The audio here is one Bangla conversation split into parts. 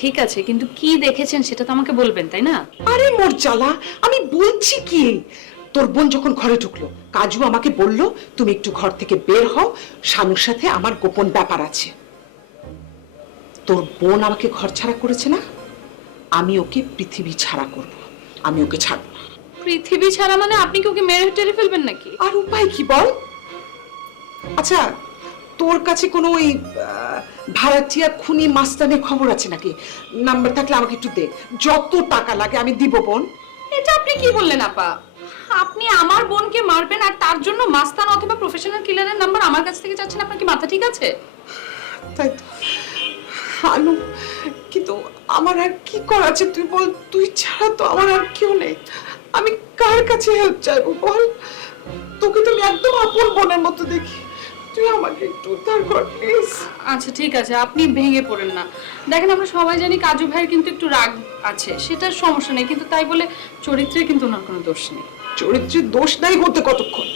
ঠিক আছে, কিন্তু কি দেখেছেন সেটা তো আমাকে বলবেন, তাই না? আরে মোর জ্বালা, আমি বলছি কি, তোর বোন যখন ঘরে ঢুকলো কাজু আমাকে বলল তুমি একটু ঘর থেকে বের হও, শানুর সাথে আমার গোপন ব্যাপার আছে। তোর বোন আমাকে ঘর ছাড়া করেছে না, আমি ওকে পৃথিবী ছাড়া করব, আমি ওকে ছাড়বো না। পৃথিবী ছাড়া মানে আপনি কি ওকে মেরে টেরে ফেলবেন নাকি? আর উপায় কি বল? আচ্ছা, তোর কাছে কোনো ওই ভাড়াটিয়া খুনি মাস্তানের খবর আছে নাকি? নাম্বার থাকলে আমাকে একটু দে, যত টাকা লাগে আমি দিব বোন। এটা আপনি কি বললেন আপা? আপনি আমার বোনকে মারবেন আর তার জন্য মাস্তান অথবা প্রফেশনাল কিলারের নাম্বার আমার কাছ থেকে চাচ্ছেন? আপনার কি মাথা ঠিক আছে? তাই তো আনু, কিন্তু আমার আর কি করা আছে তুই বল, তুই ছাড়া তো আমার আর কেউ নেই, আমি কার কাছে হেল্প চাইবো বল? তোকে তো আমি একদম আপন বোনের মতো দেখি, তুই আমাকে একটু উদ্ধার কর প্লিজ। আচ্ছা ঠিক আছে, আপনি ভেঙে পড়েন না। দেখেন, আমরা সবাই জানি কাজু ভাইয়ের কিন্তু একটু রাগ আছে, সেটার সমস্যা নেই, কিন্তু তাই বলে চরিত্রে কিন্তু ওনার কোনো দোষ নেই। চরিত্রের দোষ নাই হতে কতক্ষণ,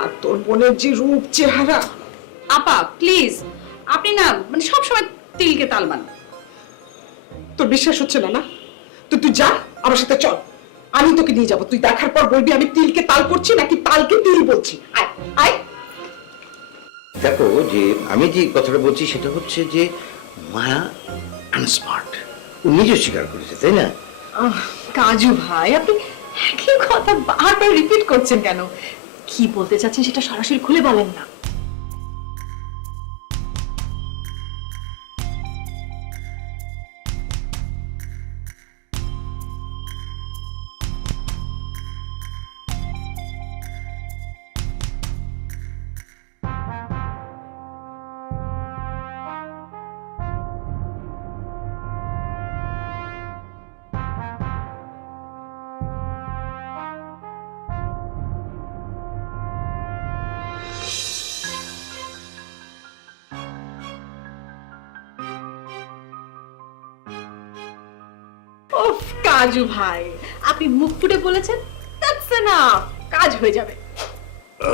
আর তোর বোনের যে রূপ চেহারা। আপা প্লিজ, আপনি না মানে সবসময় তিলকে তাল বানান। তোর বিশ্বাস হচ্ছে না না? তো তুই যা আমার সাথে চল, আমি তোকে নিয়ে যাবো, তুই দেখার পর বলবি আমি তিলকে তাল করছি নাকি তালকে তিল বলছি। আয় আয়। দেখো, যে আমি যে কথাটা বলছি সেটা হচ্ছে যে মায়া আনস্মার্ট, ও নিজে স্বীকার করেছে, তাই না? কাজু ভাই, আপনি একই কথা বারবার রিপিট করছেন কেন? কি বলতে চাচ্ছেন সেটা সরাসরি খুলে বলেন না। ওফ কাজু ভাই, আপনি মুখ ফুটে বলেছেন, দ্যাটস এনাফ, কাজ হয়ে যাবে। ও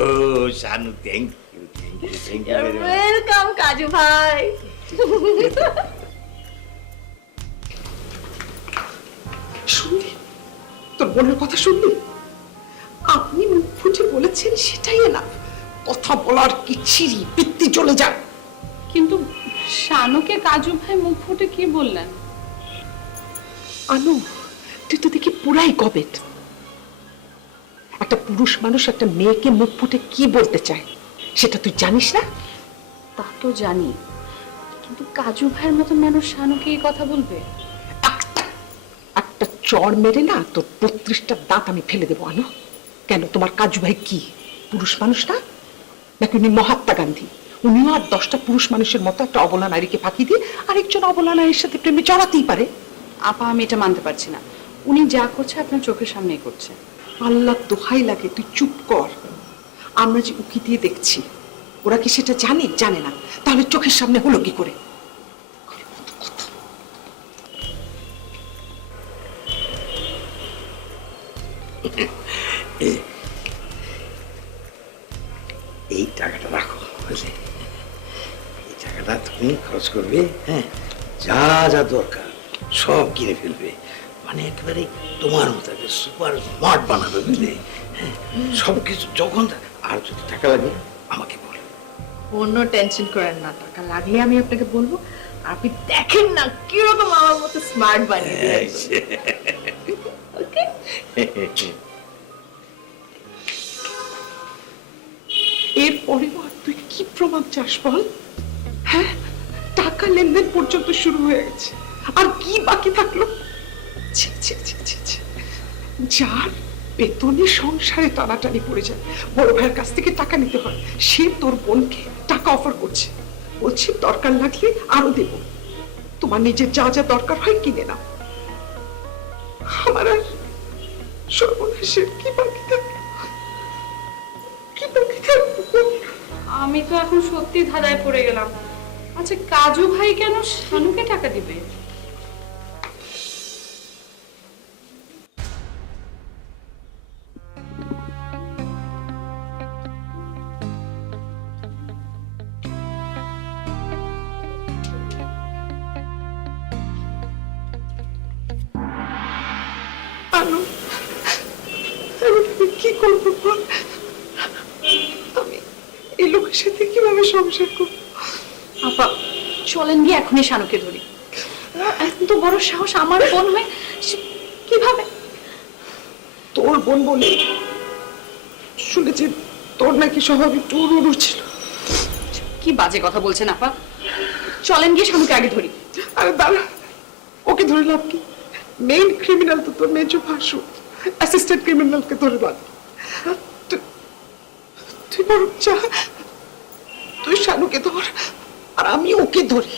Shanu, thank you, thank you, thank you very much. Welcome Kaju ভাই। শুনলি তোর বোনের কথা, শুনলি? আপনি মুখ ফুটে বলেছেন সেটাই না, কথা বলার কি ছিরি পিত্তি চলে যাক। কিন্তু শানুকে কাজু ভাই মুখ ফুটে কি বললেন? আনু, তুই তো দেখি পুরাই গবেট। একটা পুরুষ মানুষ একটা মেয়েকে মুখ ফুটে কি বলতে চায় সেটা তুই জানিস না? তা তো জানি, কিন্তু কাজু ভাইয়ের মতো মানুষ শানুকে এই কথা বলবে? একটা একটা চড় মেরে না তোর 32টা দাঁত আমি ফেলে দেবো। আনু, কেন তোমার কাজু ভাই কি পুরুষ মানুষ না নাকি উনি মহাত্মা গান্ধী? উনিও আর 10টা পুরুষ মানুষের মতো একটা অবলা নারীকে ফাঁকি দিয়ে আরেকজন অবলা নারীর সাথে প্রেমে জড়াতেই পারে? আপা আমি এটা মানতে পারছি না, উনি যা করছে আপনার চোখের সামনেই করছে। আল্লাহ দোহাই লাগে তুই চুপ কর। আমরা যে উকি দিয়ে দেখছি, ওরা কি সেটা জানে? জানে না, তাহলে চোখের সামনে হলো কি করে? এই টাকাটা রাখো, বুঝলে? এই টাকাটা তুমি খরচ করবে, হ্যাঁ, যা যা দরকার সব কিনে ফেলবে, মানে একেবারে তোমার মতো সুপার স্মার্ট বানাবে, বুঝলে? হ্যাঁ, সব কিছু যখন আর যদি টাকা লাগে আমাকে বলো। কোনো টেনশন করেন না, টাকা লাগলে আমি আপনাকে বলবো। আপনি দেখেন না কিরকম আমার মতো স্মার্ট বানিয়ে দিয়েছে। ওকে, এরপরে আর তুই কি প্রমাণ চাস বল? হ্যাঁ, টাকা লেনদেন পর্যন্ত শুরু হয়ে গেছে, আর কি বাকি থাকলো? ছি, ছি, ছি, ছি, ছি। যার বেতনে সংসারে টানাটানি পড়ে যায়, বড় ভাইয়ের কাছ থেকে টাকা নিতে হয়, সে তোর বোনকে টাকা অফার করছে, বলছে দরকার লাগলে আরো দেব, তোমার নিজের যা যা দরকার হয় কিনে নাও। আমার আর সর্বনাশের কি বাকি থাকলো? কি বাকি থাকলো? আমি তো এখন সত্যি ধাঁধায় পড়ে গেলাম। আচ্ছা কাজু ভাই কেন শানুকে টাকা দিবে? শানু, আমি কি করবো বল? আমি এই লোকের সাথে কিভাবে সংসার করবো? আপা চলেন গিয়ে এখনই শানুকে ধরি। এত বড় সাহস আমার বোন হয়ে কিভাবে? তোর বোন বলে শুনেছি তোর নাকি স্বভাব একটু উড়ু ছিল। কি বাজে কথা বলছেন আপা, চলেন গিয়ে শানুকে আগে ধরি। আরে দাঁড়া, ওকে ধরে লাভ কি? মেইন ক্রিমিনাল তো তোর মেজো ভাসু, অ্যাসিস্ট্যান্ট ক্রিমিনালকে ধরে লাভ কি? তুই বরং যা, তুই শানুকে ধর আর আমি ওকে ধরি,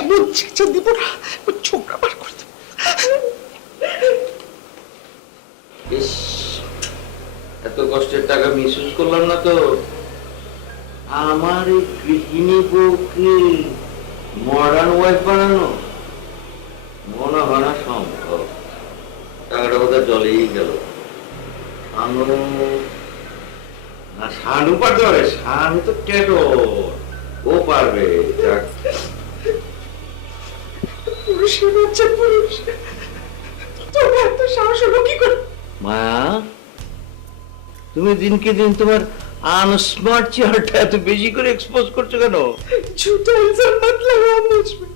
এমন ছেঁচা দিব না ও ছোকরা বার করে দেবো। ইস, এত কষ্টের টাকা মিসইউজ করলাম না তো। আমার এই গৃহিণী বউকে মডার্ন ওয়াইফ বানানো মনে হয় না সম্ভব। টাকাটা বোধহয় জলেই গেল। শানু না, শানু পারতে পারে, শানু তো টেটর, ও পারবে। যাক, পুরুষের বাচ্চা পুরুষ, তোর এত সাহস হলো কি করে? মায়া, তুমি দিনকে দিন তোমার আনস্মার্ট চেহারাটা এত বেশি করে এক্সপোজ করছো কেন? झूठा इल्जाम मत लगाओ मुझ पे।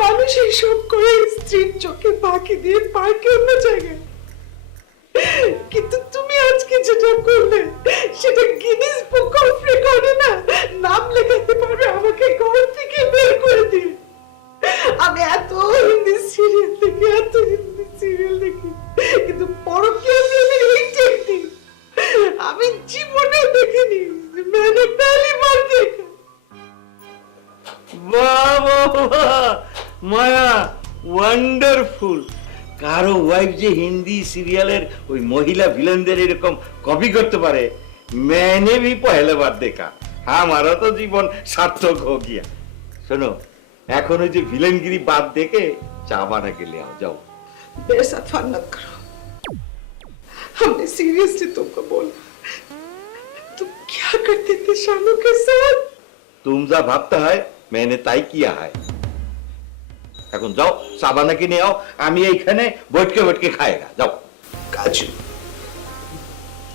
মানুষ এইসব করে স্ত্রীর চোখে ফাঁকি দিয়ে পার্কে অন্য জায়গায়, কিন্তু তুমি আজকে যেটা করলে সেটা গিনিস বুক অফ রেকর্ডে না নাম লেখাতে পারবে আমাকে ঘর থেকে বের করে দিয়ে। আমি এত হিন্দি সিরিয়াল দেখি কিন্তু পরকীয়া প্রেমের এই টেকনিক আমি জীবনেও দেখিনি। मैंने पहली बार देखा। বাহ বাহ বাহ, মায়া ওয়ান্ডারফুল। কারো ওয়াইফ যে হিন্দি সিরিয়ালের ওই মহিলা ভিলেনদের এরকম কপি করতে পারে, मैंने भी पहले बार देखा। हमारा तो जीवन सार्थक हो गया। শোনো, এখন ওই যে ভিলেনগিরি বাদ দেখে চা বানা के ले आओ, जाओ। मेरे साथ फन मत करो, हमने सीरियसली तुमको बोला। तुम क्या करते थे शानू के साथ? तुम जा भाबता है मैंने ताई किया है। এখন যাও, চা বানা কিনে আও, আমি এইখানে বটকে বটকে খাएगा, যাও। কাজু,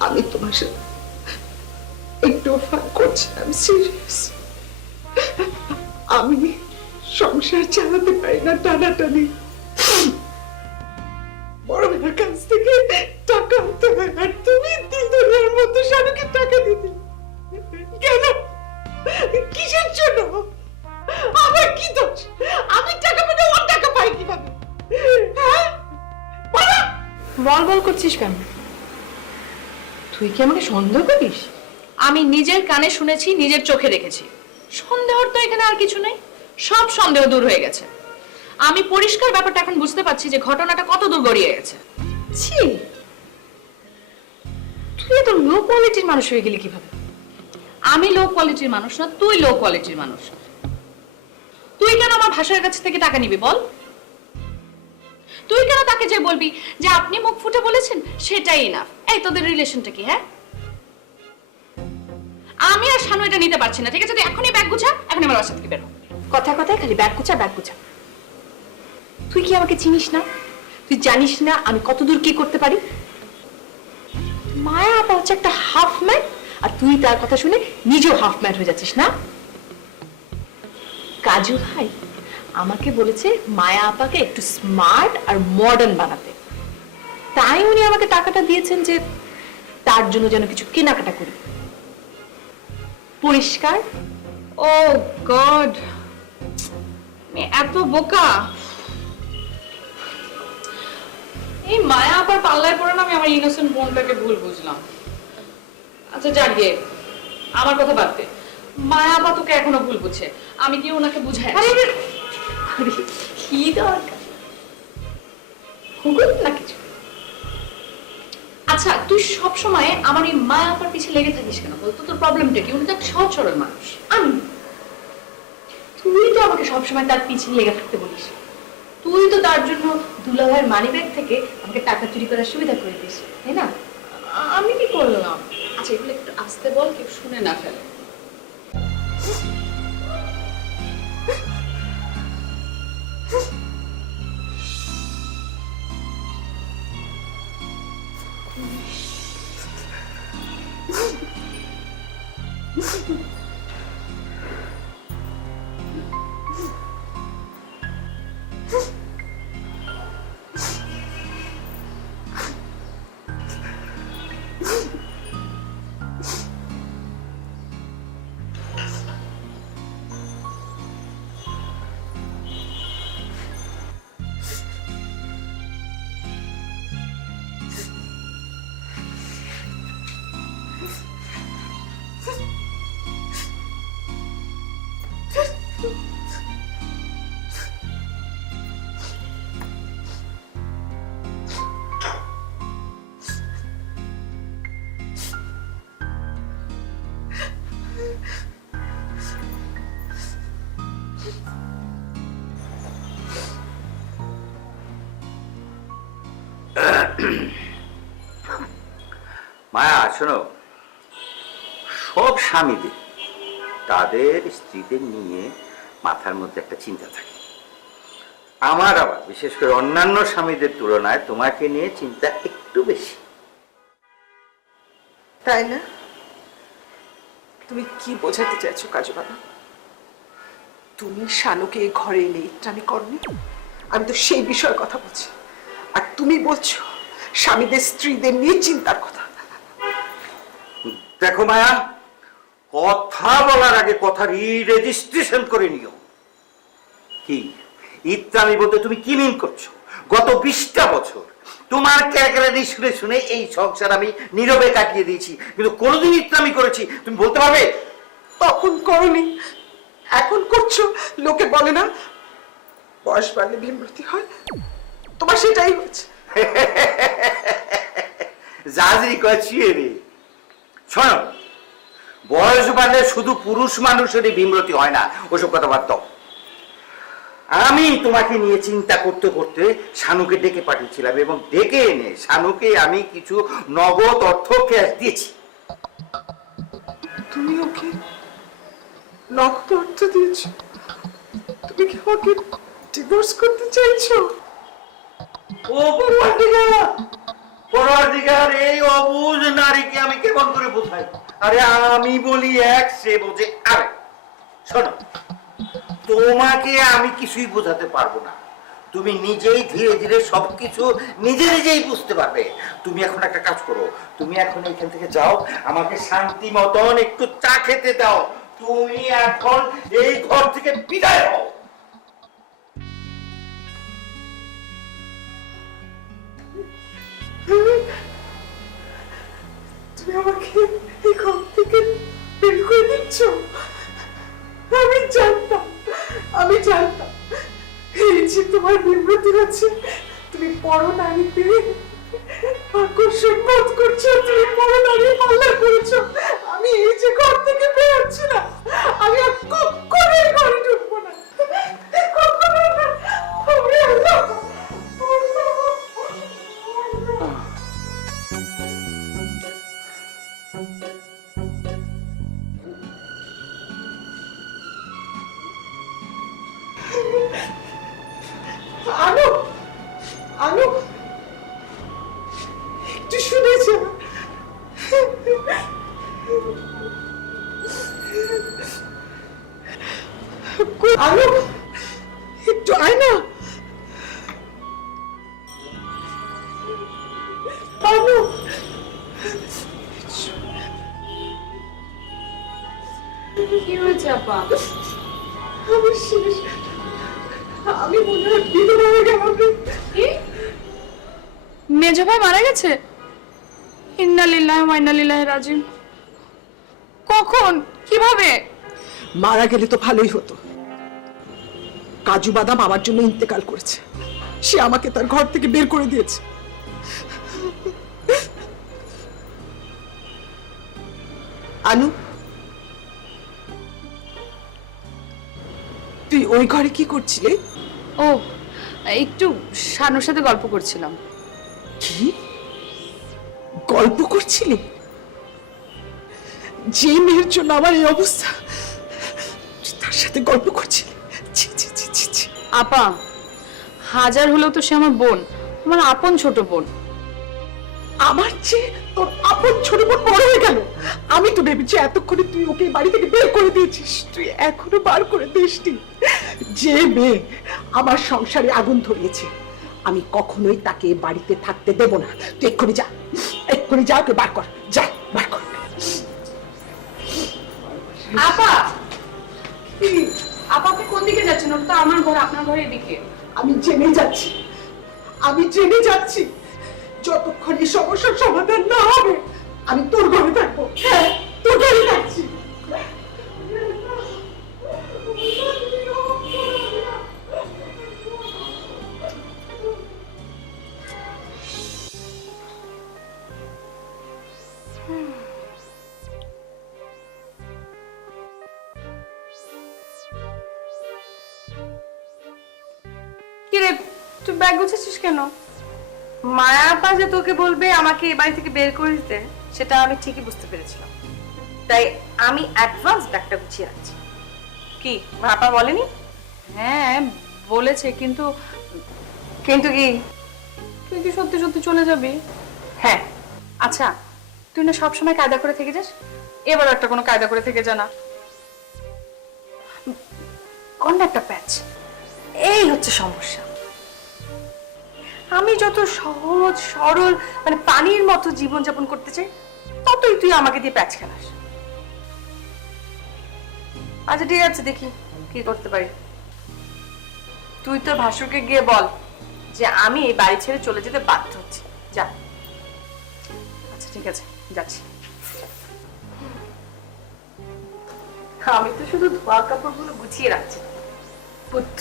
আমি তোমার সাথে একটু ফান করছি, আমি সিরিয়াস। আমি সংসার চালাতে পারি না টানাটানি, বড় মেয়ের কাছ থেকে টাকা আনতে হয়, আর তুমি দিল দুনিয়ার মতো শানুকে টাকা দিতে কেন? কিসের জন্য? আমার কি দোষ? আমি টাকা পেলে ওর টাকা পাই কিভাবে? হ্যাঁ বলো। বল বল করছিস কেন? তুই কি আমাকে সন্দেহ করিস? আমি নিজের কানে শুনেছি, নিজের চোখে দেখেছি। সন্দেহর তো এখানে আর কিছু নেই, সব সন্দেহ দূর হয়ে গেছে। আমি পরিষ্কার ব্যাপারটা এখন বুঝতে পারছি যে ঘটনাটা কত দূর গড়িয়ে গেছে। ছি, তুই এত লো কোয়ালিটির মানুষ হয়ে গেলি কিভাবে? আমি লো কোয়ালিটির মানুষ না, তুই লো কোয়ালিটির মানুষ। তুই কেন আমার ভাষার কাছ থেকে টাকা নিবি বল? তুই কেন তাকে যে বলবি যে আপনি মুখ ফুটে বলেছেন সেটাই না? এই তোদের রিলেশনটা কি? হ্যাঁ, আমি আর শানু এটা নিতে পারছি না। ঠিক আছে, তুই এখনই ব্যাগ গুছা, এখনই আমার বাসা থেকে বের হ। কথায় কথায় খালি ব্যাগ গুছা ব্যাগ গুছা। তুই কি আমাকে চিনিস না? তুই জানিস না আমি কতদূর কি করতে পারি? মায়া আপা হচ্ছে একটা হাফ ম্যান, আর তুই তার কথা শুনে নিজেও হাফ ম্যান হয়ে যাচ্ছিস না? কাজু ভাই আমাকে বলেছে মায়া আপাকে একটু স্মার্ট আর মডার্ন বানাতে, তাই উনি আমাকে টাকাটা দিয়েছেন যে তার জন্য যেন কিছু কেনাকাটা করি। পরিষ্কার। ও গড, এত বোকা! এই মায়া আবার পাল্লায় পড়ে না, আমি আমার ইনোসেন্ট বোনটাকে ভুল বুঝলাম। আচ্ছা যাক গে, আমার কথা বাদ দে। মায়া আপা তোকে এখনো ভুল বুঝছে, আমি কি ওনাকে বুঝাই? আরে কি দরকার, হুকুম না কিছু। আচ্ছা তুই সব সময় আমার এই মায়া আপার পিছে লেগে থাকিস কেন বলতো? তোর প্রবলেমটা কি? উনি তো একটা সহজ সরল মানুষ। আমি, তুই তো আমাকে সবসময় তার পিছনে লেগে থাকতে বলিস। তুই তো তার জন্য দুলাভাইয়ের মানিব্যাগ থেকে আমাকে টাকা চুরি করার সুবিধা করে দিস, তাই না? আমি কি করলাম? আচ্ছা এগুলো একটু আস্তে বল, কেউ শুনে না ফেলে। মায়া শোনো, সব স্বামীদের তাদের স্ত্রীদের নিয়ে মাথার মধ্যে একটা চিন্তা থাকে। আমার আবার বিশেষ করে অন্যান্য স্বামীদের তুলনায় তোমাকে নিয়ে চিন্তা একটু বেশি। তাই না? তুমি কি বোঝাতে চাইছো কাজু বাবা? তুমি শানুকে এই ঘরে এনে ইত্রাণী করনি? আমি তো সেই বিষয়ে কথা বলছি, আর তুমি বলছো স্বামীদের স্ত্রীদের নিয়ে চিন্তার কথা। দেখো মায়া, কথা বলার আগে কথা রেজিস্ট্রেশন করে নিও। কি ইত্যাদি বলতে তুমি কি মিন করছো? গত 20টা বছর তোমার ক্যারাক্টারি শুনে শুনে এই সংসার আমি নীরবে কাটিয়ে দিয়েছি, কিন্তু কোনোদিন ইত্যাদি করেছি তুমি বলতে পারবে? তখন করনি, এখন করছো। লোকে বলে না বয়স বাড়লে বিমূর্তি হয়, তোমার সেটাই হচ্ছে। জাজরি কয়েছি রে। শোনো, বয়স বাড়লে শুধু পুরুষ মানুষেরই বিমূর্তি হয় না, ওসব কথা বাদ দাও। আমি তোমাকে নিয়ে চিন্তা করতে করতে শানুকে ডেকে পাঠিয়েছিলাম, এবং ডেকে এনে শানুকে আমি কিছু নগদ অর্থ ক্যাশ দিয়েছি। তুমি ওকে নগদ অর্থ দিয়েছো? তুমি কি ওকে ডিভোর্স করতে চাইছো? ও পরওয়ারদিগার, এই অবুঝ নারীকে আমি কেমন করে বোঝাই? আরে আমি বলি এক, সে বোঝে আরেক। শোনো, তোমাকে আমি কিছুই বোঝাতে পারবো না, তুমি নিজেই ধীরে ধীরে সবকিছু নিজে নিজেই বুঝতে পারবে। তুমি এখন একটা কাজ করো, তুমি এখন এখান থেকে যাও, আমাকে শান্তি মতন একটু চা খেতে দাও। তুমি এখন এই ঘর থেকে বিদায় হও। তুমি আমাকে এই ঘর থেকে বের করে দিচ্ছ? আমি জানতাম এই যে তোমার বিব্রতি আছে, তুমি বড় নারীতে আকর্ষণ বোধ করছো, তুমি বড় নারী পাল্লা করেছো। আমি এই যে ঘর থেকে বেরোচ্ছি না, আমি আর কখনো এই ঘরে ঢুকবো না, কখনো না। ওরে আল্লাহ, আনো আনো, একটু শুনেছে। আনো, একটু আয় না। আনো, কি হয়েছে আপা? আমি শেষ, আমি মনে হয় বিধবা হয়ে গেলাম। কি? মেজো ভাই মারা গেছে? ইন্না লিল্লাহি ওয়া ইন্না ইলাইহি রাজিউন। কখন? কিভাবে? মারা গেলে তো ভালোই হতো। কাজু বাদাম আমার জন্য ইন্তেকাল করেছে, সে আমাকে তার ঘর থেকে বের করে দিয়েছে। আনু, তুই ওই ঘরে কি করছিলি? ও, একটু শানুর সাথে গল্প করছিলাম। কি গল্প করছিলি? যে মেয়ের জন্য আমার এই অবস্থা, তুই তার সাথে গল্প করছিলি? ছি ছি ছি ছি ছি। আপা, হাজার হলেও তো সে আমার বোন, আমার আপন ছোট বোন। আমার চেয়ে তোর আপন ছোট বোন বড় হয়ে গেল। আমি তো ভেবেছি এতক্ষণে তুই ওকে বাড়ি থেকে বের করে দিয়েছিস, তুই এখনো বার করে দিসনি। যে মেয়ে আমার সংসারে আগুন ধরিয়েছে, আমি কখনোই তাকে বাড়িতে থাকতে দেব না। তুই এক্ষুনি যা, এক্ষুনি যা, ওকে বার কর, যা বার কর। আপা আপা আপনি কোন দিকে যাচ্ছেন? ওটা তো আমার ঘর, আপনার ঘর এদিকে। আমি জেনে যাচ্ছি, আমি জেনে যাচ্ছি, যতক্ষণ এই সমস্যার সমাধান না হবে আমি তোর ঘরে থাকবো। হ্যাঁ, তোর ঘরে থাকছি। কিরে তুই ব্যাগ গুছিয়েছিস কেন? মায়া আপা যে তোকে বলবে আমাকে এই বাড়ি থেকে বের করে দিতে, সেটা আমি ঠিকই বুঝতে পেরেছিলাম, তাই আমি অ্যাডভান্স ব্যাগটা গুছিয়ে রাখছি। কি মায়া আপা বলেনি? হ্যাঁ বলেছে, কিন্তু কিন্তু কি? তুই কি সত্যি সত্যি চলে যাবি? হ্যাঁ। আচ্ছা, তুই না সবসময় কায়দা করে থেকে যাস, এবার একটা কোনো কায়দা করে থেকে জানা। কোন একটা প্যাচ, এই হচ্ছে সমস্যা। আমি যত সহজ সরল মানে পানির মতো জীবনযাপন করতে চাই, ততই তুই আমাকে দিয়ে প্যাচ খেলাস। আচ্ছা ঠিক আছে, দেখি কি করতে পারি। তুই তোর ভাসুরকে গিয়ে বল যে আমি এই বাড়ি ছেড়ে চলে যেতে বাধ্য হচ্ছি, যা। আচ্ছা ঠিক আছে, যাচ্ছি। আমি তো শুধু ধোয়া কাপড়গুলো গুছিয়ে রাখছি। বুদ্ধ।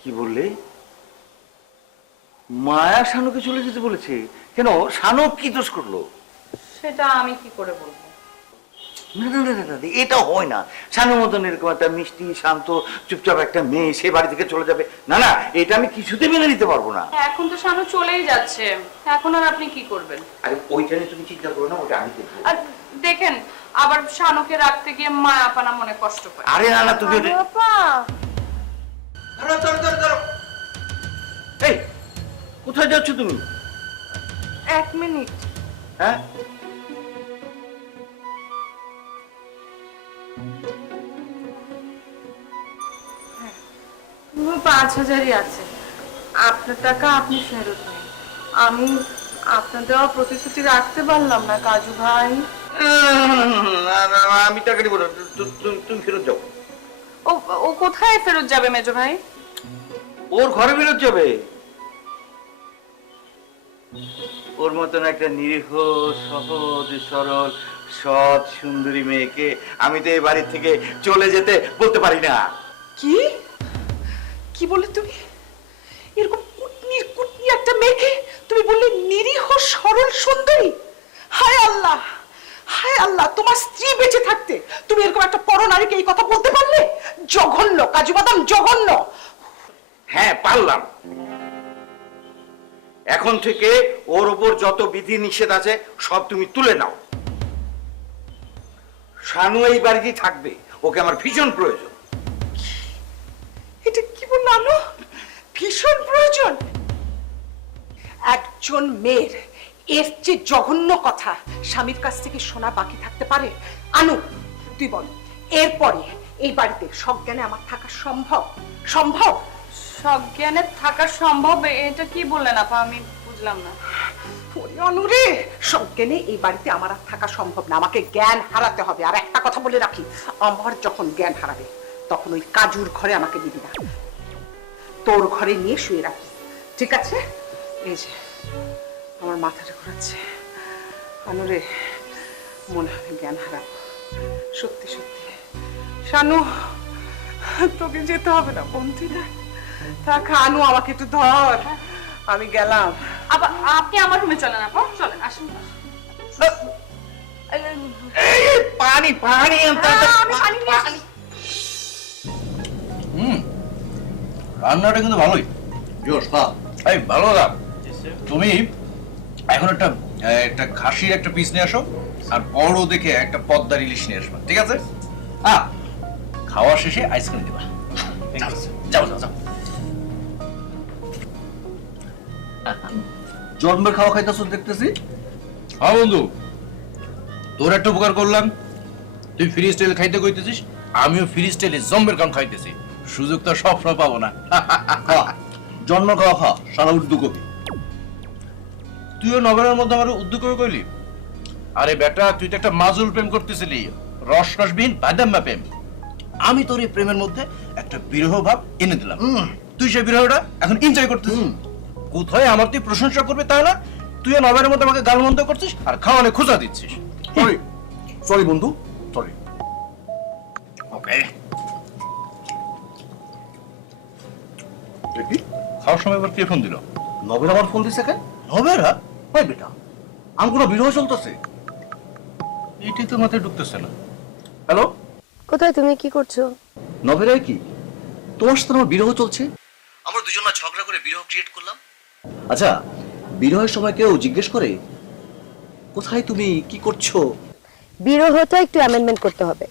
কি বললে? মায়া শানুকে চলে যেতে বলেছে? কেন, শানু কি দোষ করলো? সেটা আমি কি করে বলবো? না না না না না, এটা হয় না। শানুর মতন এরকম একটা মিষ্টি শান্ত চুপচাপ একটা মেয়ে সে বাড়ি থেকে চলে যাবে, না না, এটা আমি কিছুতে মেনে নিতে পারবো না। এখন তো শানু চলেই যাচ্ছে, এখন আর আপনি কি করবেন? আরে ওইটা নিয়ে তুমি চিন্তা করো না, ওটা আমি দেখবো। আর দেখেন, আবার শানুকে রাখতে গিয়ে মা আপানা মনে কষ্ট পায়। আরে না না, তুমি ওটা- আপা ধরো ধরো ধরো ধরো। এই, কোথায় যাচ্ছ তুমি? 1 মিনিট। হ্যাঁ, পুরো 5,000ই আছে। আপনার টাকা আপনি ফেরত নিন। আমি আপনার দেওয়া প্রতিশ্রুতি রাখতে পারলাম না কাজু ভাই। না না না, আমি টাকা দিব না, তুমি ফেরত যাও। ও ও কোথায় ফেরত যাবে মেজো ভাই? ওর ঘরে ফেরত যাবে। ওর মতন একটা নিরীহ সহজ সরল সৎ সুন্দরী মেয়েকে আমি তো এই বাড়ি থেকে চলে যেতে বলতে পারি না। কি কি বলে তুমি? এরকম কুটনির কুটনি একটা মেয়েকে তুমি বললে নিরীহ সরল সুন্দরী? হায় আল্লাহ, হায় আল্লাহ, তোমার স্ত্রী বেঁচে থাকতে তুমি এরকম একটা পরনারীকে এই কথা বলতে পারলে? জঘন্য, কাজু বাদাম জঘন্য। হ্যাঁ পারলাম। এখন থেকে ওর ওপর যত বিধি নিষেধ আছে সব তুমি তুলে নাও। শানু এই বাড়িতেই থাকবে, ওকে আমার ভীষণ প্রয়োজন। এটা কি বললো আলো? ভীষণ প্রয়োজন? একজন মেয়ের এর যে জঘন্য কথা স্বামীর কাছ থেকে শোনা বাকি থাকতে পারে? আনু তুই বল, এরপরে এই বাড়িতে সজ্ঞানে আমার থাকা সম্ভব? সম্ভব? সজ্ঞানে থাকা সম্ভব, এটা কি বললেন আপা? আমি বুঝলাম না। ওরে অনুরে, সজ্ঞানে এই বাড়িতে আমার আর থাকা সম্ভব না। আমাকে জ্ঞান হারাতে হবে। আর একটা কথা বলে রাখি, আমার যখন জ্ঞান হারাবে তখন ওই কাজুর ঘরে আমাকে দিবি না, তোর ঘরে নিয়ে শুয়ে রাখি, ঠিক আছে? এই যে আমার মাথাটা ঘোরাচ্ছে আনুরে, মনে হয় জ্ঞান হারাবো। সত্যি সত্যি শানু, তোকে যেতে হবে না বন্ধু, থাক। আনু আমাকে একটু ধর, আমি গেলাম। আপা আপনি আমার রুমে চলেন, আপা চলেন, আসুন। এই পানি পানি আনতে হবে। আমি পানি নিয়ে আসছি। রান্নাটা কিন্তু ভালোই। জোস না? এই ভালো দাম। তুমি এখন একটা খাসির একটা পিস নিয়ে আসো, আর বড় দেখে একটা পদ্মার ইলিশ নিয়ে আসবা, ঠিক আছে? খাওয়া শেষে আইসক্রিম দিবা। যাও যাও যাও। জন্মের খাওয়া খাইতেছ দেখতেছি। হ্যাঁ বন্ধু, তোর একটা উপকার করলাম, তুই ফ্রি স্টাইল খাইতে কইতেছিস, আমিও ফ্রি স্টাইলে জম্বের কাম খাইতেছি। সুযোগ তো সবসময় পাবো না। জন্মের খাওয়া খা, সারা উর্দু কবি। তুইও নভেলের মধ্যে আমার উদ্যোগ করে কইলি, আরে বেটা তুই তো একটা মাজুল প্রেম করতেছিলি, রস রসবিহীন বাদাম্মা প্রেম। আমি তোর এই প্রেমের মধ্যে একটা বিরহ ভাব এনে দিলাম, তুই সেই বিরহটা এখন এনজয় করতেছিস। কোথায় আমার তুই প্রশংসা করবে তা না, তুইও নভেলের মধ্যে আমাকে গালমন্দ করছিস আর খাওয়ানে খোঁজা দিচ্ছিস। সরি সরি বন্ধু, সরি। ওকে, দেখি খাওয়ার সময় আবার কে ফোন দিল? নবের আবার ফোন দিছে কেন? নভেরা? ভাই বেটা, আমি কোনো বিরহ চলতেছে। এটাই তো মাথায় ঢুকতেছে না। হ্যালো কোথায় তুমি, কি করছো? নভেরাই কি তোমার সাথে আমার বিরহ চলছে? আমরা দুজন না ঝগড়া করে বিরহ ক্রিয়েট করলাম। আচ্ছা, বিরহের সময় কেউ জিজ্ঞেস করে কোথায় তুমি, কি করছো? বিরহটা একটু অ্যামেন্ডমেন্ট করতে হবে।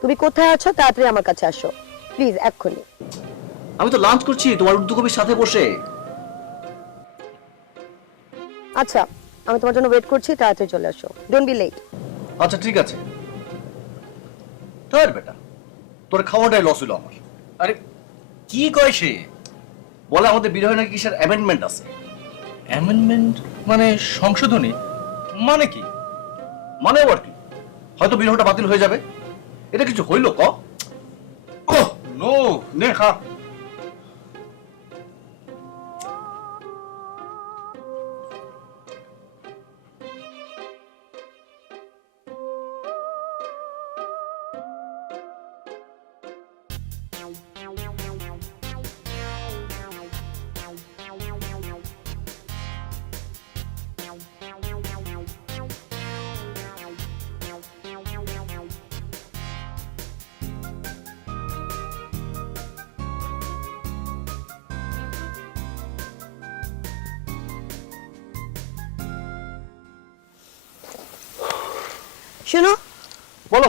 তুমি কোথায় আছো, তাড়াতাড়ি আমার কাছে আসো প্লিজ, এক্ষুনি। আমি তো লাঞ্চ করছি তোমার উর্দু কবির সাথে বসে। আচ্ছা, আমি তোমার জন্য ওয়েট করছি, তাড়াতাড়ি চলে আসো, ডোন্ট বি লেট। আচ্ছা ঠিক আছে। তার বেটা, তোর খাওয়াটাই লস হলো আমার। আরে কি কয় সে? বলে আমাদের বিরহে নাকি কিসের অ্যামেন্ডমেন্ট আছে। অ্যামেন্ডমেন্ট মানে সংশোধনী? মানে কি? মানে আবার কি? হয়তো বিরহটা বাতিল হয়ে যাবে। এটা কিছু হইলো ক? ওহ নো, নে খা। শোনো, বলো।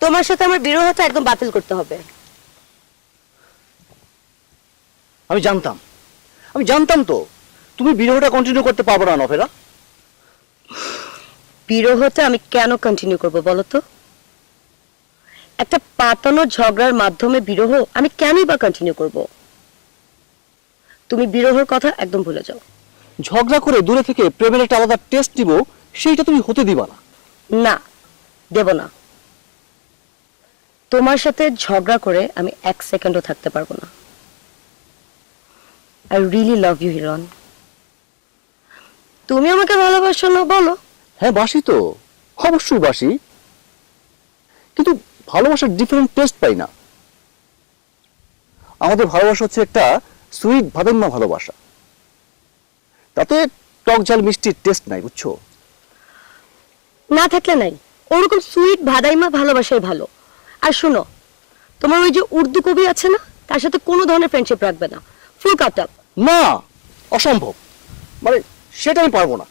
তোমার সাথে আমার বিরহটা একদম বাতিল করতে হবে। আমি জানতাম তো তুমি বিরহটা কন্টিনিউ করতে পারবো না নভেরা। বিরহটা আমি কেন কন্টিনিউ করব বলো তো? একটা পাতানো ঝগড়ার মাধ্যমে বিরহ আমি কেনই বা কন্টিনিউ করব? তুমি বিরহর কথা একদম ভুলে যাও। ঝগড়া করে দূরে থেকে প্রেমের একটা আলাদা টেস্ট দিব, সেইটা তুমি হতে দিবা না। না, দেব না। তোমার সাথে ঝগড়া করে আমি এক সেকেন্ডও থাকতে পারবো না। আই রিয়েলি লাভ ইউ হিরন। তুমি আমাকে ভালোবাসো না বলো? হ্যাঁ বাসি তো, অবশ্যই বাসি, কিন্তু ভালোবাসার ডিফারেন্ট টেস্ট পাই না। আমাদের ভালোবাসা হচ্ছে একটা সুইট ভাদাম্মা ভালোবাসা, তাতে টক ঝাল মিষ্টির টেস্ট নাই, বুঝছো? না থাকলে নাই, ওরকম সুইট ভাদাইমা ভালোবাসাই ভালো। আর শোনো, তোমার ওই যে উর্দু কবি আছে না, তার সাথে কোনো ধরনের ফ্রেন্ডশিপ রাখবে না, ফুল কাট আপ। না, অসম্ভব, মানে সেটা আমি পারবো না।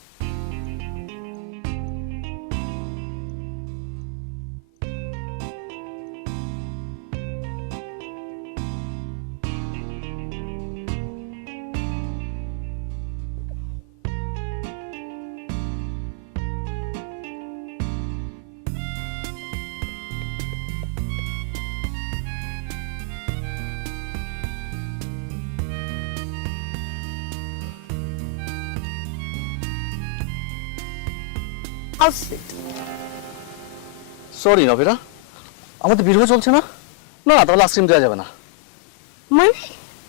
সরি নভেরা, আমাদের বিরহ চলছে না। না তাহলে আইসক্রিম দেওয়া যাবে না।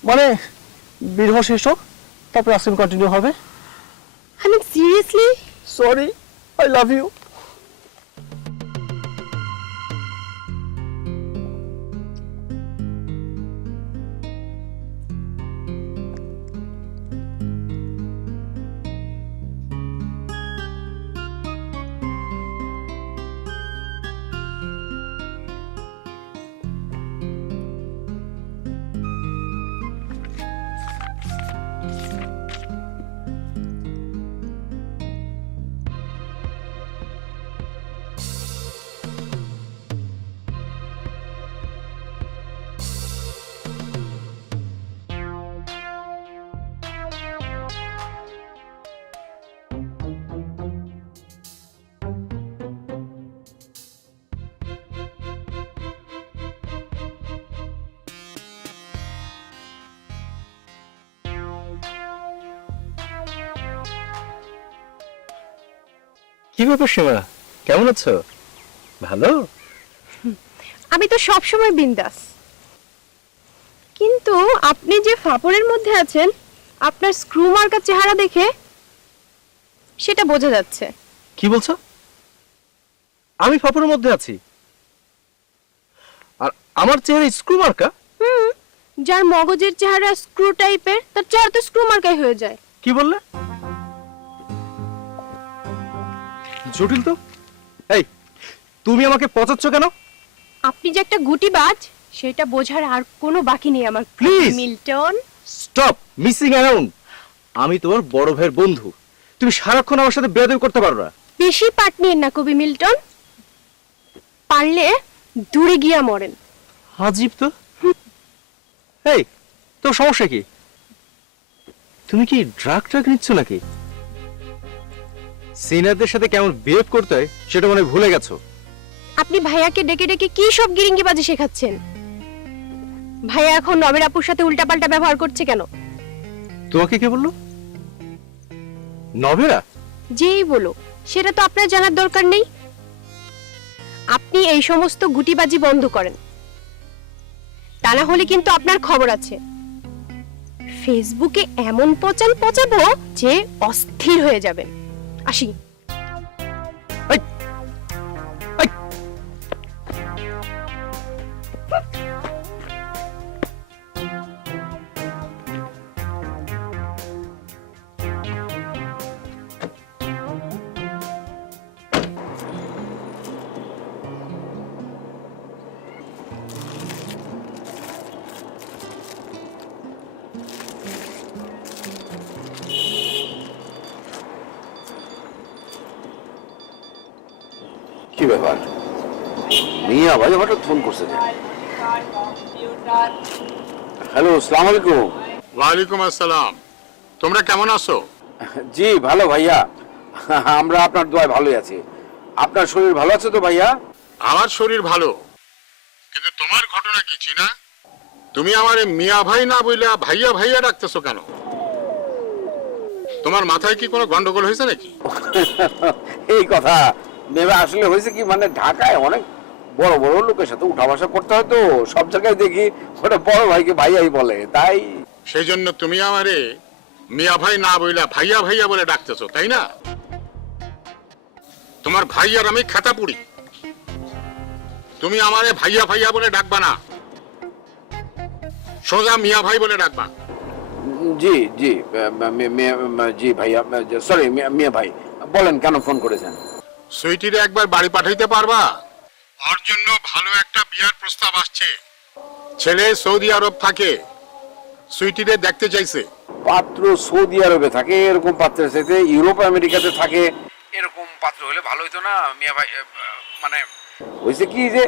মানে বিরহ শেষ হোক, তারপরে আইসক্রিম কন্টিনিউ হবে। I mean seriously? Sorry, I love you. কি ব্যাপার সীমা, কেমন আছো? ভালো? আমি তো সবসময় বিন্দাস, কিন্তু আপনি যে ফাপড়ের মধ্যে আছেন, আপনার স্ক্রু মার্কা চেহারা দেখে সেটা বোঝা যাচ্ছে। কি বলছো? আমি ফাপড়ের মধ্যে আছি আর আমার চেহারা স্ক্রু মার্কা? যার মগজের চেহারা স্ক্রু টাইপের, তার চেহারা তো স্ক্রু মার্কাই হয়ে যায়। কি বললে? জটিল তো। এই, তুমি আমাকে পচাচ্ছ কেন? আপনি যে একটা গুটিবাজ সেটা বোঝার আর কোনো বাকি নেই আমার। Please! Milton, stop missing around. আমি তোমার বড় ভাইয়ের বন্ধু, তুমি সারাক্ষণ আমার সাথে বেয়াদবি করতে পারো না। বেশি পাট নিয়েন না কবি মিল্টন, পারলে দূরে গিয়া মরেন। আজীব তো। এই, তোর সমস্যা কি? তুমি কি ড্রাগ নিচ্ছ নাকি? সিনিয়রদের সাথে কেমন বিহেভ করতে হয় সেটা মনে হয় ভুলে গেছো। আপনি ভাইয়াকে ডেকে ডেকে কি সব গিরিঙ্গিবাজি শেখাচ্ছেন? ভাইয়া এখন নবের আপুর সাথে উল্টাপাল্টা ব্যবহার করছে কেন? তোমাকে কে বললো? নবেরা? যেই বলো, সেটা তো আপনার জানার দরকার নেই। আপনি এই সমস্ত গুটিবাজি বন্ধ করেন, তা না হলে কিন্তু আপনার খবর আছে। ফেসবুকে এমন পচান পচাবো যে অস্থির হয়ে যাবেন। আসি। এই, এই, কি ব্যাপার? মিয়া ভাই হঠাৎ ফোন করছে যে? হ্যালো, আসসালামু আলাইকুম। ওয়ালাইকুম আসসালাম। তোমরা কেমন আছো? জি ভালো ভাইয়া, আমরা আপনার দোয়ায় ভালোই আছি। আপনার শরীর ভালো আছে তো ভাইয়া? আমার শরীর ভালো, কিন্তু তোমার ঘটনা কি চিনা? তুমি আমারে মিয়া ভাই না বইলা ভাইয়া ভাইয়া ডাকতেছো কেন? তোমার মাথায় কি কোনো গন্ডগোল হয়েছে নাকি? এই কথা নেবে আসলে হয়েছে কি, মানে ঢাকায় অনেক বড় বড় লোকের সাথে উঠা বসা করতে হয় তো, সব জায়গায় দেখি ওটা বড় ভাইকে ভাইয়াই বলে, তাই সেই জন্য তুমি আমারে মিয়া ভাই না বইলা ভাইয়া ভাইয়া বলে ডাকতেছো, তাই না? তোমার ভাইয়ার আমি খাতা পুড়ি, তুমি আমারে ভাইয়া ভাইয়া বলে ডাকবা না, সোজা মিয়া ভাই বলে ডাকবা। জি জি জি ভাইয়া, সরি মিয়া ভাই, বলেন কেন ফোন করেছেন? সুইটিরে একবার বাড়ি পাঠাইতে পারবা? ওর জন্য ভালো একটা বিয়ার প্রস্তাব আসছে। ছেলে সৌদি আরব থাকে, সুইটিরে দেখতে চাইছে। পাত্র সৌদি আরবে থাকে, এরকম পাত্রের সাথে ইউরোপ আমেরিকাতে থাকে, এরকম পাত্র হলে ভালো হতো না মিয়া ভাই? মানে হয়েছে কি যে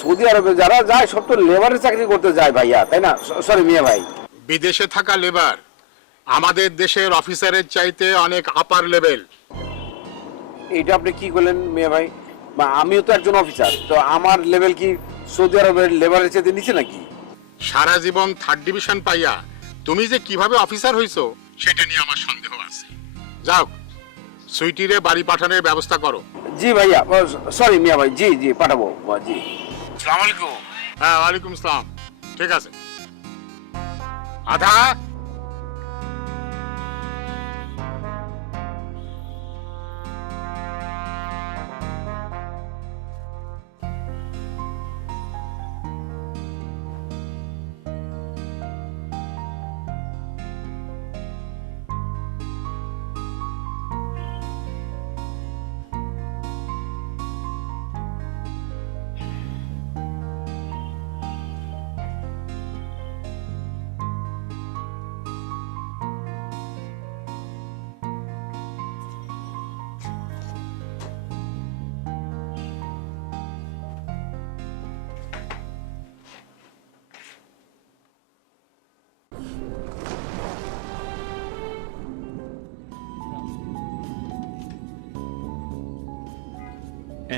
সৌদি আরবে যারা যায় সব তো লেবারের চাকরি করতে যায় ভাইয়া, তাই না? সরি মিয়া ভাই। বিদেশে থাকা লেবার আমাদের দেশের অফিসারের চাইতে অনেক আপার লেভেল। এইটা আপনি কি করলেন মিয়া ভাই? আমিও তো একজন অফিসার, তো আমার লেভেল কি সৌদি আরবের লেবারের চাইতে নিচে নাকি? সারা জীবন 3rd ডিভিশন পাইয়া তুমি যে কিভাবে অফিসার হইছো সেটা নিয়ে আমার সন্দেহ আছে। যাও, সুইটিরে বাড়ি পাঠানোর ব্যবস্থা করো। জি ভাইয়া, সরি মিয়া ভাই, জি জি পাঠাবো। জি, আসসালামু আলাইকুম। হ্যাঁ, ওয়ালাইকুম আসসালাম। ঠিক আছে। আধা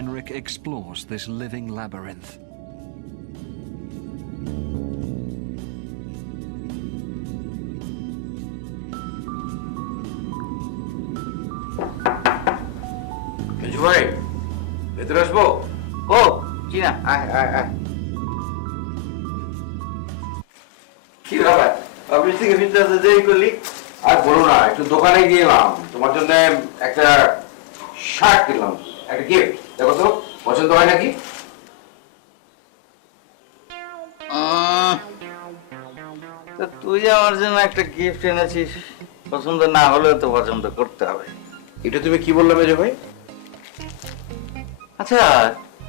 Enric explores this living labyrinth. চিনা আয় আয় আয়। কি ব্যাপার অফিস থেকে ফিরতে আসতে দেরি করলি? আর বলো না, একটু দোকানে গিয়েলাম, তোমার জন্য একটা শার্ট কিনলাম, একটা গিফট। দেখো তো পছন্দ হয় নাকি? তো তুই আমার জন্য একটা গিফট এনেছিস, পছন্দ না হলেও তো পছন্দ করতে হবে। এটা তুমি কি বললে মেজো ভাই? আচ্ছা,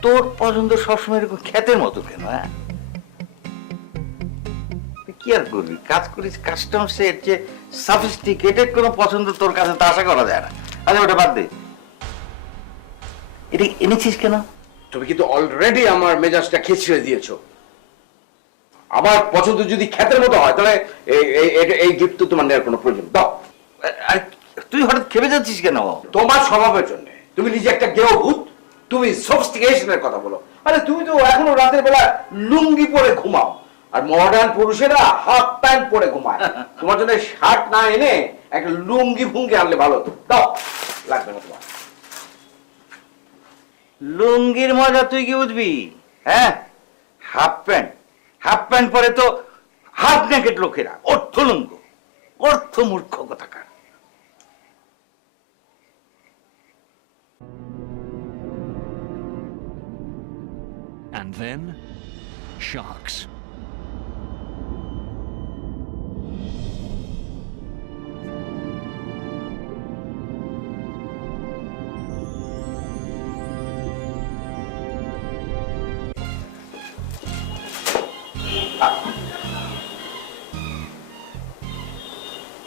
তোর পছন্দ সবসময় এরকম খ্যাতের মতো কেন? হ্যাঁ, তুই কি আর করবি, কাজ করিস কাস্টমস এর যে সফিস্টিকেটেড কোনো পছন্দ তোর কাছে তো আশা করা যায় না। আচ্ছা ওটা বাদ দে, এটা এনেছিস কেন? তুমি কিন্তু অলরেডি আমার মেজাজটা খিচড়ে দিয়েছো। আমার পছন্দ যদি খ্যাতের মতো হয় তাহলে এই গিফট তো তোমার নেওয়ার কোনো প্রয়োজন দাও। আর তুই হঠাৎ খেপে যাচ্ছিস কেন? তোমার স্বভাবের জন্য। তুমি নিজে একটা গেও ভূত, তুমি সফিস্টিকেশনের কথা বলো। আরে তুমি তো এখনো রাতের বেলা লুঙ্গি পরে ঘুমাও, আর মডার্ন পুরুষেরা হাফ প্যান্ট পরে ঘুমায়। তোমার জন্য শার্ট না এনে একটা লুঙ্গি ফুঙ্গি আনলে ভালো হতো। দাও, লাগবে না তোমার। লুঙ্গির মজা তুই কি বুঝবি? হ্যাঁ, হাফ প্যান্ট পরে তো হাফ নেকেট লোকেরা, অর্থলঙ্গ, অর্থ মূর্খ কথাকার। And then, sharks.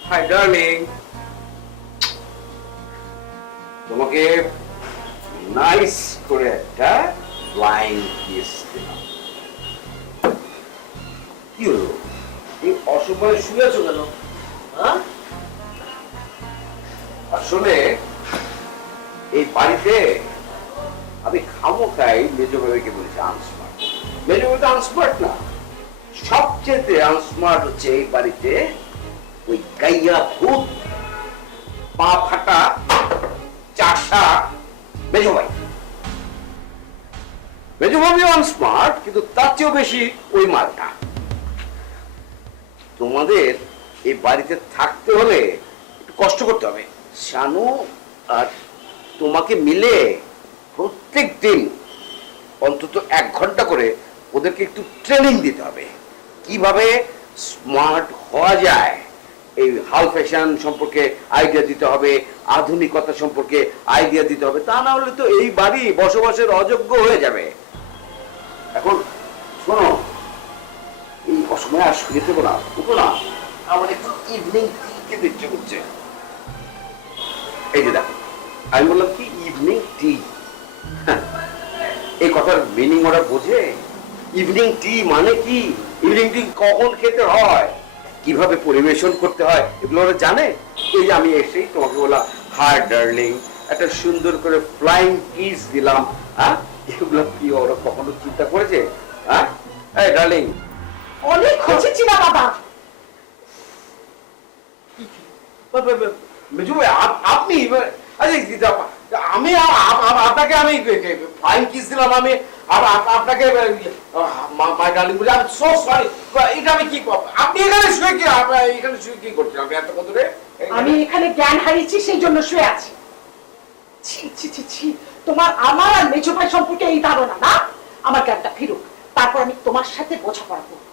Hi darling, তোমাকে নাইস করে একটা ফ্লাইং কিস দিলাম। কি হলো, এই অসময়ে শুয়ে আছো কেন? হ্যাঁ? আসলে এই বাড়িতে আমি খামোখাই মেজো ভাইকে বলেছি আনস্মার্ট। মেজো ভাই তো আনস্মার্ট না, সবচেয়ে আনস্মার্ট হচ্ছে এই বাড়িতে ওই গাইয়া ভূত, পা ফাটা চাষা মেজো ভাই। মেজো ভাই আনস্মার্ট, কিন্তু তার চেয়েও বেশি ওই মালটা। তোমাদের এই বাড়িতে থাকতে হলে একটু কষ্ট করতে হবে। শানু আর তোমাকে মিলে প্রত্যেক দিন অন্তত 1 ঘন্টা করে ওদেরকে একটু ট্রেনিং দিতে হবে, কিভাবে স্মার্ট হওয়া যায়। এই হাল ফ্যাশন সম্পর্কে আইডিয়া দিতে হবে, আধুনিকতা সম্পর্কে আইডিয়া দিতে হবে। তা না হলে তো এই বাড়ি বসবাসের অযোগ্য হয়ে যাবে। এখন শোনো, এই অসময়ে আর শুয়ে দেবো না, উঠো না, আমার একটু ইভিনিং টি খেতে ইচ্ছে করছে। এই যে দেখো, আমি বললাম কি ইভিনিং টি, এই কথার মিনিং ওরা বোঝে? ইভিনিং টি মানে কি, ইভিনিং টি কখন খেতে হয়, কিভাবে পরিবেশন করতে হয়, এগুলো ওরা জানে। এই যে আমি এসেই তোমাকে বললাম হাই ডার্লিং, একটা সুন্দর করে ফ্লাইং কিস দিলাম। হ্যাঁ, এগুলো কি ওরা কখনো চিন্তা করেছে? হ্যাঁ, এই ডার্লিং, অনেক খুঁজেছি না বাবা। মেজু ভাই আপনি, আচ্ছা আমি আপনাকে আমি ফ্লাইং কিস দিলাম, আমি আপনাকে মাই ডার্লিং বলে, আমি সো সরি। এটা আমি কি, আপনি এখানে শুয়ে কি, এখানে শুয়ে কি করছেন? আপনি এত দূরে? আমি এখানে জ্ঞান হারিয়েছি, সেই জন্য শুয়ে আছি। ছি ছি ছি ছি, তোমার আমার আর মেজো ভাই সম্পর্কে এই ধারণা না। আমার জ্ঞানটা ফিরুক, তারপর আমি তোমার সাথে বোঝাপড়া করবো।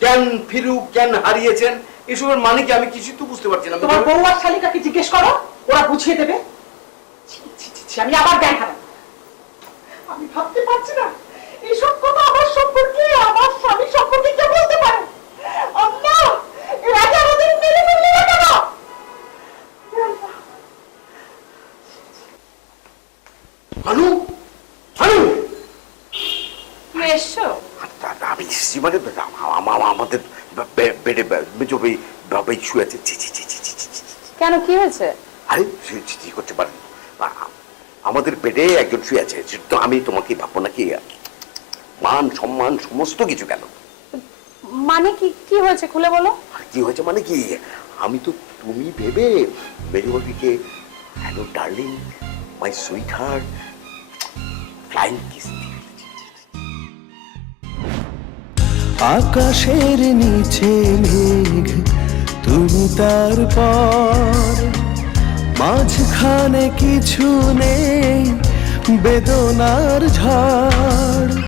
জ্ঞান ফিরুক, জ্ঞান হারিয়েছেন, এসবের মানে কি আমি কিছু তো বুঝতে পারছি না। তোমার বউ আর শালিকাকে জিজ্ঞেস করো, ওরা বুঝিয়ে দেবে। ছি ছি ছি ছি, আমি আবার জ্ঞান হারাবো। আমি ভাবতে পারছি না এইসব কথা আমার সম্পর্কে, আমার স্বামী সম্পর্কে কে বলতে পারে। আম্মা, এর আগে আমাদের মেরে ফেললি না কেন? ভানু, ভানু, এসছো? আমি মানে আমাদের বেডে মেজো ভাই শুয়ে আছে। কেন, কি হয়েছে? আরে কি করতে পারেন, আমাদের বেডে একজন শুয়ে আছে। তো আমি তোমাকে ভাববো নাকি মান সম্মান সমস্ত কিছু কেন? মানে কি, কি হয়েছে খুলে বলো। কি হয়েছে মানে কি, আমি তো তুমি ভেবে মেজবাবিকে hello darling, my sweetheart, flying kiss. আকাশের নিচে মেঘ তুমি তারপর মাঝখানে কিছু নেই বেদনার ঝড়